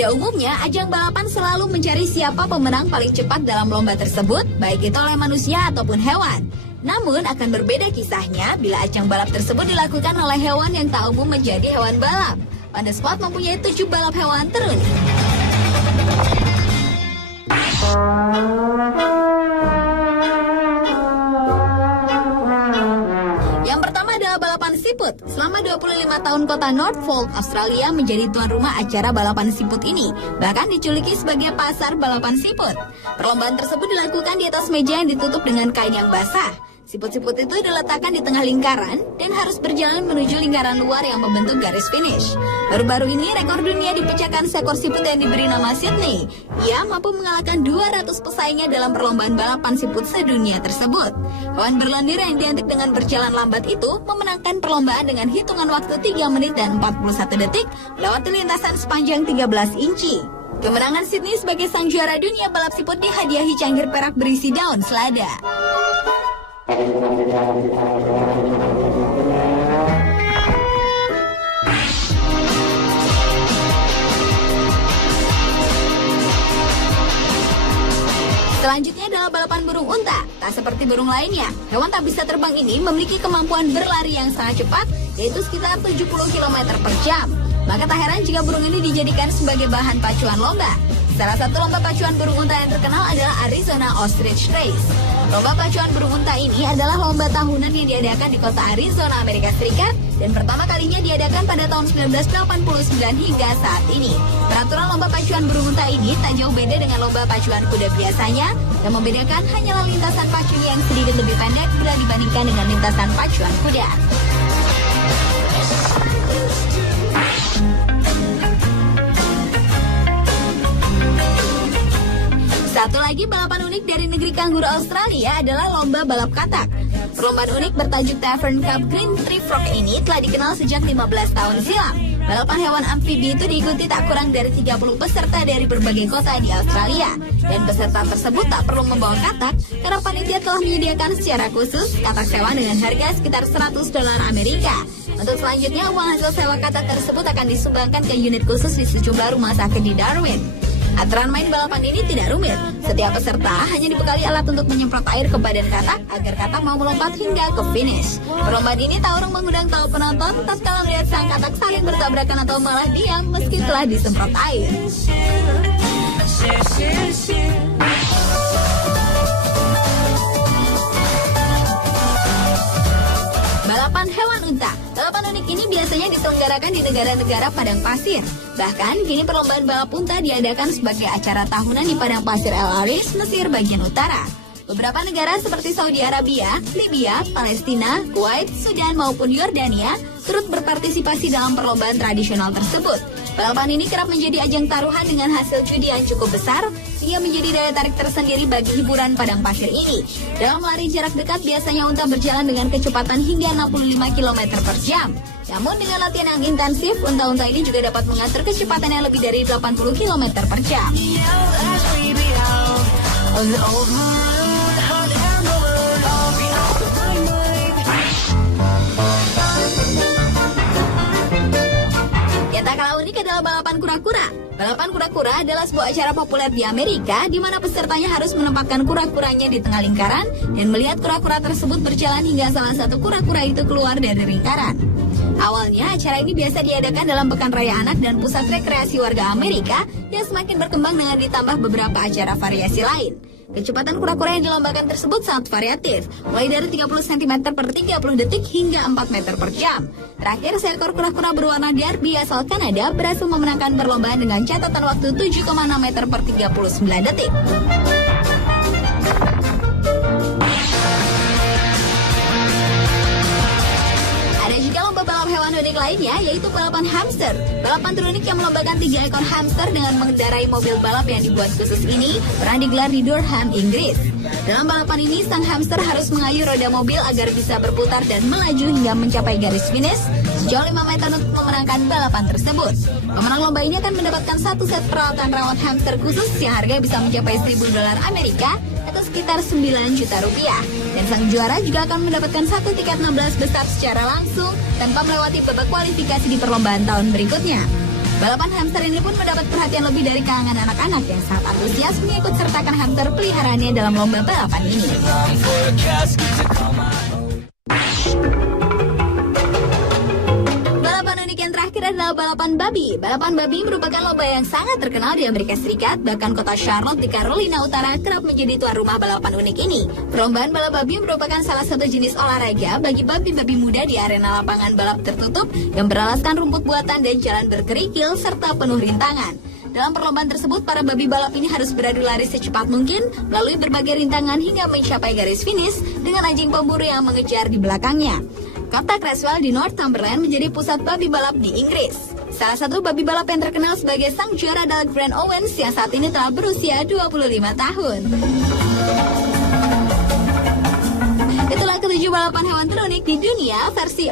Pada umumnya, ajang balapan selalu mencari siapa pemenang paling cepat dalam lomba tersebut, baik itu oleh manusia ataupun hewan. Namun akan berbeda kisahnya bila ajang balap tersebut dilakukan oleh hewan yang tak umum menjadi hewan balap. Pandespot mempunyai 7 balap hewan terunik. Yang pertama adalah balapan siput. Selama 25 tahun kota Norfolk, Australia menjadi tuan rumah acara balapan siput ini. Bahkan dijuluki sebagai pasar balapan siput. Perlombaan tersebut dilakukan di atas meja yang ditutup dengan kain yang basah. Siput-siput itu diletakkan di tengah lingkaran dan harus berjalan menuju lingkaran luar yang membentuk garis finish. Baru-baru ini rekor dunia dipecahkan seekor siput yang diberi nama Sydney. Ia mampu mengalahkan 200 pesaingnya dalam perlombaan balapan siput sedunia tersebut. Hewan berlendir yang identik dengan berjalan lambat itu memenangkan perlombaan dengan hitungan waktu 3 menit dan 41 detik melewati lintasan sepanjang 13 inci. Kemenangan Sydney sebagai sang juara dunia balap siput dihadiahi cangkir perak berisi daun selada. Selanjutnya adalah balapan burung unta. Tak seperti burung lainnya, hewan tak bisa terbang ini memiliki kemampuan berlari yang sangat cepat, yaitu sekitar 70 km per jam. Maka tak heran jika burung ini dijadikan sebagai bahan pacuan lomba. Salah satu lomba pacuan burung unta yang terkenal adalah Arizona Ostrich Race. Lomba pacuan burung unta ini adalah lomba tahunan yang diadakan di kota Arizona, Amerika Serikat, dan pertama kalinya diadakan pada tahun 1989 hingga saat ini. Peraturan lomba pacuan burung unta ini tak jauh beda dengan lomba pacuan kuda biasanya. Yang membedakan hanyalah lintasan pacunya yang sedikit lebih pendek bila dibandingkan dengan lintasan pacuan kuda. Satu lagi balapan unik dari negeri kanguru Australia adalah lomba balap katak. Perlombaan unik bertajuk Tavern Cup Green Tree Frog ini telah dikenal sejak 15 tahun silam. Balapan hewan amfibi itu diikuti tak kurang dari 30 peserta dari berbagai kota di Australia. Dan peserta tersebut tak perlu membawa katak karena panitia telah menyediakan secara khusus katak sewa dengan harga sekitar $100 Amerika. Untuk selanjutnya, uang hasil sewa katak tersebut akan disumbangkan ke unit khusus di sejumlah rumah sakit di Darwin. Aturan main balapan ini tidak rumit. Setiap peserta hanya dibekali alat untuk menyemprot air ke badan katak agar katak mau melompat hingga ke finish. Perlombaan ini tak urung mengundang tahu penonton tatkala melihat sang katak saling bertabrakan atau malah diam meski telah disemprot air. Balapan hewan unta. Balapan unik ini biasanya diselenggarakan di negara-negara padang pasir. Bahkan, kini perlombaan balap unta diadakan sebagai acara tahunan di padang pasir El Arish, Mesir bagian utara. Beberapa negara seperti Saudi Arabia, Libya, Palestina, Kuwait, Sudan maupun Yordania turut berpartisipasi dalam perlombaan tradisional tersebut. Balapan ini kerap menjadi ajang taruhan dengan hasil judi yang cukup besar, sehingga menjadi daya tarik tersendiri bagi hiburan padang pasir ini. Dalam lari jarak dekat, biasanya unta berjalan dengan kecepatan hingga 65 km per jam. Namun dengan latihan yang intensif, unta-unta ini juga dapat mengatur kecepatan yang lebih dari 80 km per jam. Yang tak kalah unik adalah balapan kura-kura. Balapan kura-kura adalah sebuah acara populer di Amerika di mana pesertanya harus menempatkan kura-kuranya di tengah lingkaran dan melihat kura-kura tersebut berjalan hingga salah satu kura-kura itu keluar dari lingkaran. Awalnya acara ini biasa diadakan dalam pekan raya anak dan pusat rekreasi warga Amerika yang semakin berkembang dengan ditambah beberapa acara variasi lain. Kecepatan kura-kura yang dilombakan tersebut sangat variatif, mulai dari 30 cm per 30 detik hingga 4 meter per jam. Terakhir, seekor kura-kura berwarna derby asal Kanada berhasil memenangkan perlombaan dengan catatan waktu 7,6 meter per 39 detik. Ada juga lomba balap hewan unik lainnya, yaitu balapan hamster. Balapan terunik yang melombakan 3 ekor hamster dengan mengendarai mobil balap yang dibuat khusus ini pernah digelar di Durham, Inggris. Dalam balapan ini, sang hamster harus mengayuh roda mobil agar bisa berputar dan melaju hingga mencapai garis finish sejauh 5 meter untuk memenangkan balapan tersebut. Pemenang lomba ini akan mendapatkan satu set peralatan rawat hamster khusus yang harganya bisa mencapai $1.000 Amerika atau sekitar 9 juta rupiah. Dan sang juara juga akan mendapatkan satu tiket 16 besar secara langsung tanpa melewati babak kualifikasi di perlombaan tahun berikutnya. Balapan hamster ini pun mendapat perhatian lebih dari kalangan anak-anak yang sangat antusias mengikut sertakan hamster peliharaannya dalam lomba balapan ini. Balapan unik yang terakhir adalah balapan babi. Balapan babi merupakan lomba yang sangat terkenal di Amerika Serikat, bahkan kota Charlotte di Carolina Utara kerap menjadi tuan rumah balapan unik ini. Perlombaan balap babi merupakan salah satu jenis olahraga bagi babi-babi muda di arena lapangan balap tertutup yang beralaskan rumput buatan dan jalan berkerikil serta penuh rintangan. Dalam perlombaan tersebut, para babi balap ini harus beradu lari secepat mungkin melalui berbagai rintangan hingga mencapai garis finish dengan anjing pemburu yang mengejar di belakangnya. Kota Creswell di Northumberland menjadi pusat babi balap di Inggris. Salah satu babi balap yang terkenal sebagai sang juara adalah Grant Owens yang saat ini telah berusia 25 tahun. Itulah ketujuh balapan hewan terunik di dunia versi